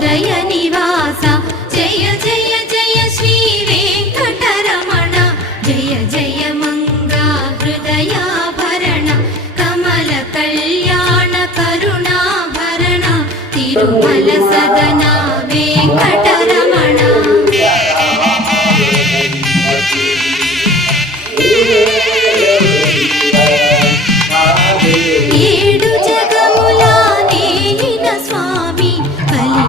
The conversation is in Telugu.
హృదయ నివాస జయ జయ జయ శ్రీ వెంకటరమణ జయ జయ మంగా హృదయాభరణ కమల కళ్యాణ కరుణాభరణ తిరుమల సదనా